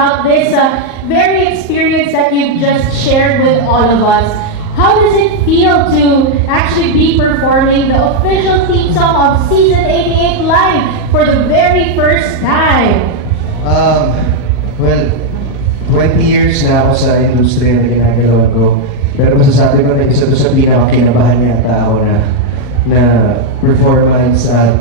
about this very experience that you've just shared with all of us. How does it feel to actually be performing the official theme song of Season 88 live for the very first time? Well, 20 years na ako sa industriya na ginagalawan ko. Pero masasabi ko na isa to sa pinakakinabahan yata ako na performance at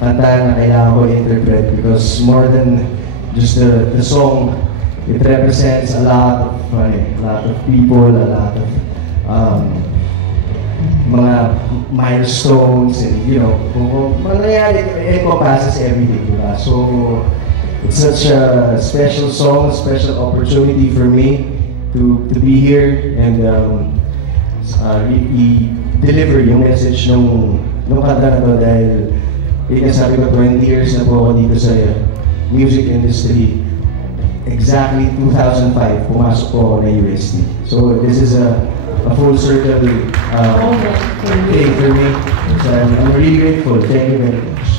kanta na kailangan ko interpret because more than just the song, it represents a lot of people, a lot of mga milestones and kung mangyayari, it encompasses everything, diba? So it's such a special song, a special opportunity for me to be here and i-deliver yung message nung kanta na to dahil sabi ko 20 years na po ako dito sa music industry. Exactly 2005, pumasok po ako na UST. So this is a full circle thing for me. So I'm really grateful. Thank you very much.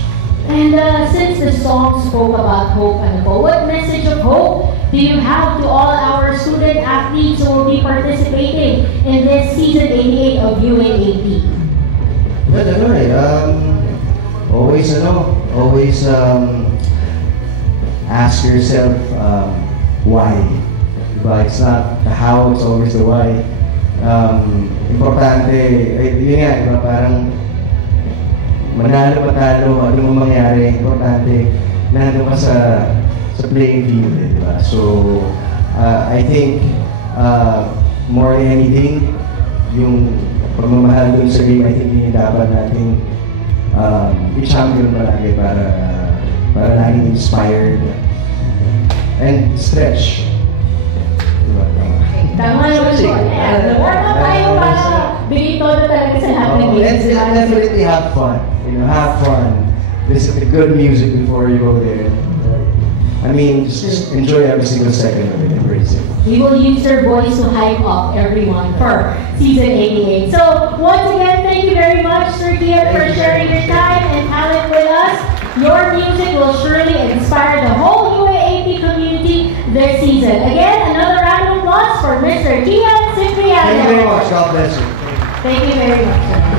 And since the song spoke about hope and hope, what message of hope do you have to all our student athletes who will be participating in this season 88 of UAAP? Well, always ask yourself why. But it's not the how, it's always the why. Importante, yun nga, diba, parang manalo, matalo, ano mo mangyari, importante, nandun ka sa playing field, diba? So, I think, more than anything, yung pagmamahal dun sa game, I think yung dapat natin i-champion palagi para laging inspired and stretch. Diba? Tama naman po. Warm up tayo para bigay todo talaga sa lahat ng games. And definitely have fun. Have fun. Listen to good music before you go there. I mean, just enjoy every single second of it. Embrace it. We will use your voice to hype up everyone for Season 88. So, once again, thank you very much, Sir Kian, for sharing your time and talent with us. Your music will surely inspire the whole UAAP community this season. Again, another round of applause for Mr. Kian Cipriano. Thank you very much. God bless you. Thank you very much.